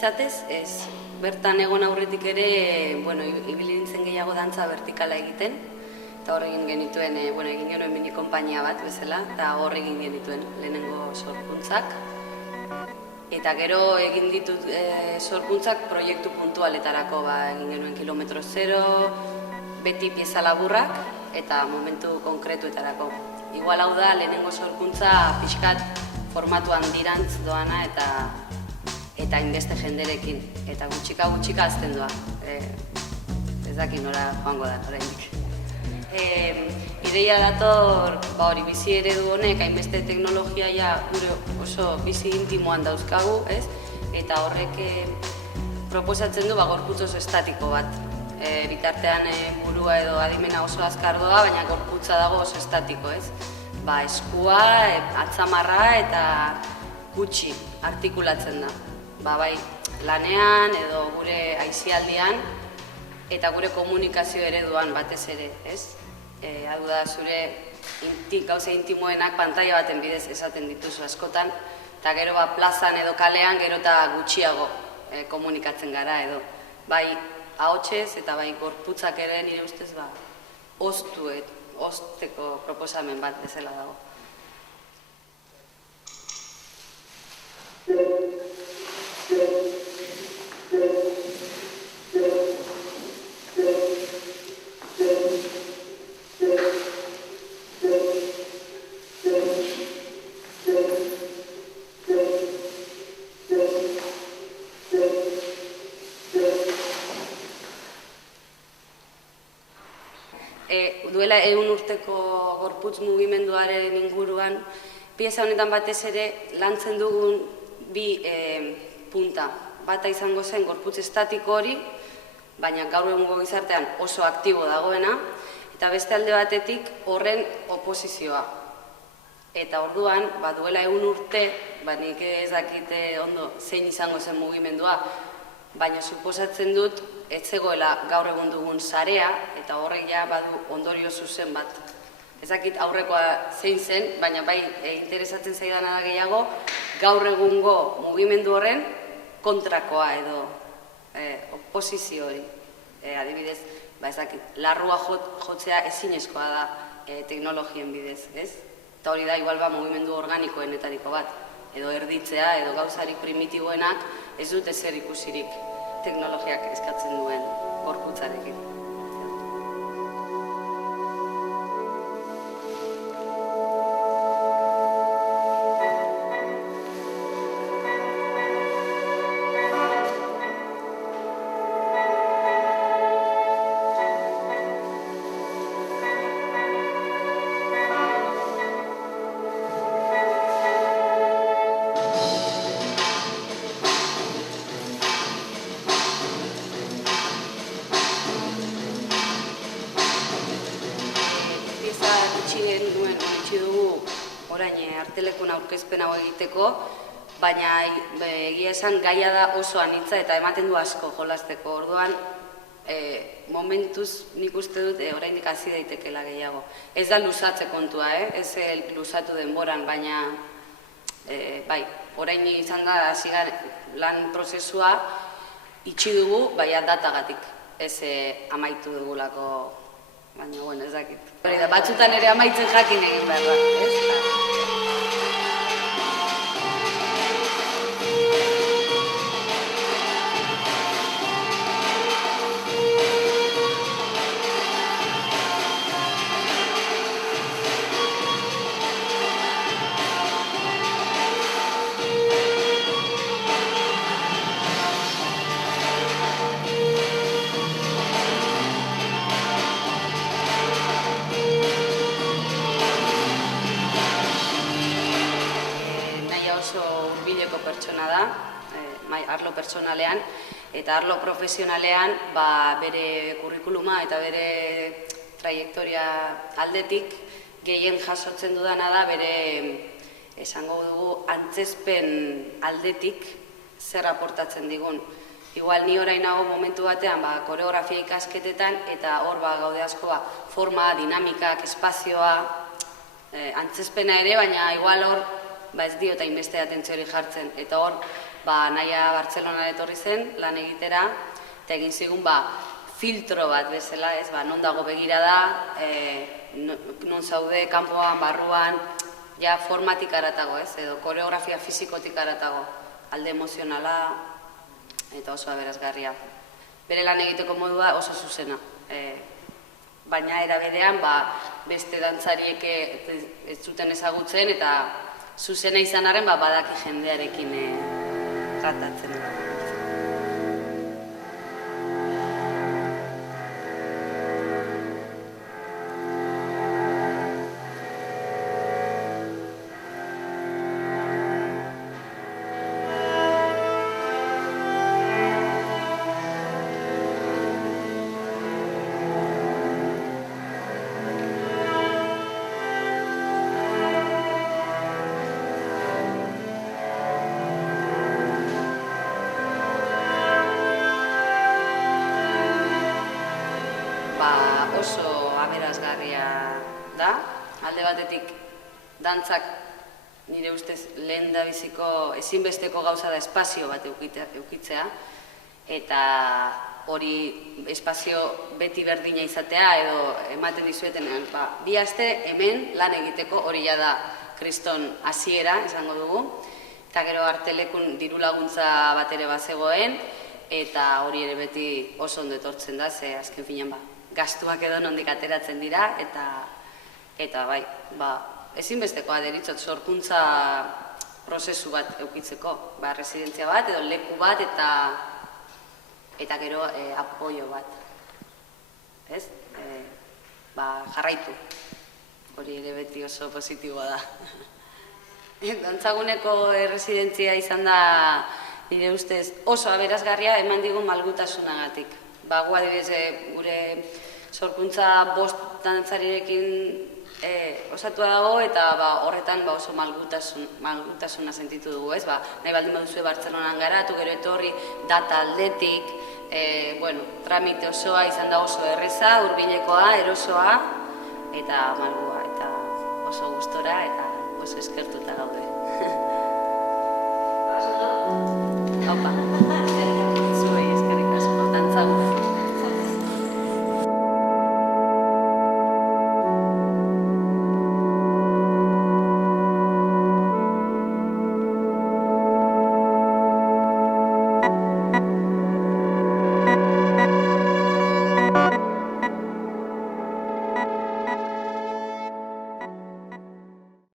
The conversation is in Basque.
izatez, ez. Bertan egon aurretik ere, ibili nintzen gehiago dantza vertikala egiten, eta hor egin genituen, egin genuen mini konpainia bat bezala, eta hor egin genituen lehenengo sorkuntzak. Eta gero egin ditut sorkuntzak proiektu puntualetarako, egin genuen kilometro zero, beti pieza laburrak, eta momentu konkretuetarako. Igual hau da, lehenengo sorkuntza pixkat formatuan dirantz doana eta inbeste jenderekin. Eta gutxika azten doa. Ez daki nora joango da, oraindik. Ideia dator, hori bizi eredu honek, hainbeste teknologia gure oso bizi intimoan dauzkagu, ez? Eta horrek proposatzen du gorputz oso estatiko bat. Bitartean burua edo adimena oso azkar doa, baina gorputza dago oso estatiko, ez? Eskua, atzamarra eta gutxi artikulatzen da. Bai lanean edo gure aisialdian eta gure komunikazio ereduan batez ere, ez? Hau da, zure gauza intimoenak pantaila baten bidez esaten dituzu askotan, eta gero plazan edo kalean gero eta gutxiago komunikatzen gara edo. Bai ahotsez eta bai gorputzak ere nire ustez ozteko proposamen bat bezala dago. Duela 100 urteko gorputz mugimenduaren inguruan, pieza honetan batez ere lantzen dugun bi punta. Bata izango zen gorputz estatiko hori, baina gaur egungo gizartean oso aktibo dagoena, eta beste alde batetik horren oposizioa. Eta orduan, duela 100 urte, nik ez dakite ondo zein izango zen mugimendua, baina suposatzen dut ez zegoela gaur egun dugun sarea, eta horrek badu ondorio zuzen bat. Ez dakit aurrekoa zein zen, baina bai interesatzen zaidana da gehiago, gaur egungo mugimendu horren kontrakoa edo oposizio hori. Adibidez, ez dakit, larrua jotzea ezinezkoa da teknologien bidez, ez? Eta hori da, igual mugimendu organikoenetariko bat, edo erditzea, edo gauzarik primitiboenak ez dute zer ikusirik teknologiak eskatzen duen gorputzarekin. Artelekun aurkezpen hau egiteko, baina egia esan gaia da oso anitza eta ematen du asko jolasteko. Orduan, momentuz nik uste dut oraindik hasi daitekeela gehiago. Ez da luzatze kontua, ez luzatu denboran, baina bai, orain izan da hasi lan prozesua itxi dugu, baina datagatik ez amaitu dugulako, baina ez dakit. Batzutan ere amaitzen jakin egin behar da, ez? Pertsona da, arlo pertsonalean, eta arlo profesionalean bere kurrikuluma eta bere traiektoria aldetik gehien jasotzen dudana da bere, esango dugu, antzezpen aldetik zer aportatzen digun. Igual ni orain nago momentu batean koreografia ikasketetan eta hor gaude asko forma, dinamikak, espazioa, antzezpena ere, baina igual hor ez diota inbeste atentzio hori jartzen. Eta hor Naia Bartzelona etorri zen lan egitera, eta egin zigun filtro bat bezala, non dago begirada, non zaude, kanpoan, barruan, ja formatik aratago, edo koreografia fizikotik aratago, alde emozionala, eta oso aberazgarria. Bere lan egiteko modua oso zuzena, baina era berean beste dantzariek ez zuten ezagutzen, eta zuzena izan arren badaki jendearekin tratatzen. Oso aberazgarria da, alde batetik dantzak nire ustez lehen da biziko ezinbesteko gauza da espazio bat eukitzea, eta hori espazio beti berdina izatea edo ematen dizueten bi aste hemen lan egiteko hori da kriston hasiera izango dugu, eta gero artelekun diru laguntza bat ere bazegoen, eta hori ere beti oso ondo etortzen da, ze azken finean gastuak edo nondik ateratzen dira, eta ezinbestekoa deritzot sorkuntza prozesu bat eukitzeko, residentzia bat edo leku bat eta gero apoio bat. Jarraitu, hori ere beti oso positiboa da. Dantzaguneko residentzia izan da, nire ustez, oso aberazgarria eman digun malgutasunagatik. Gu adibidez gure sorkuntza 5 dantzarirekin osatua dago, eta horretan oso malgutasuna sentitu dugu, nahi baldin baduzue Bartzelonan garatu, gero etorri data aldetik, tramite osoa izan da oso erreza, hurbilekoa, erosoa, eta malgua, eta oso gustora, eta oso eskertuta gaude. Haupa.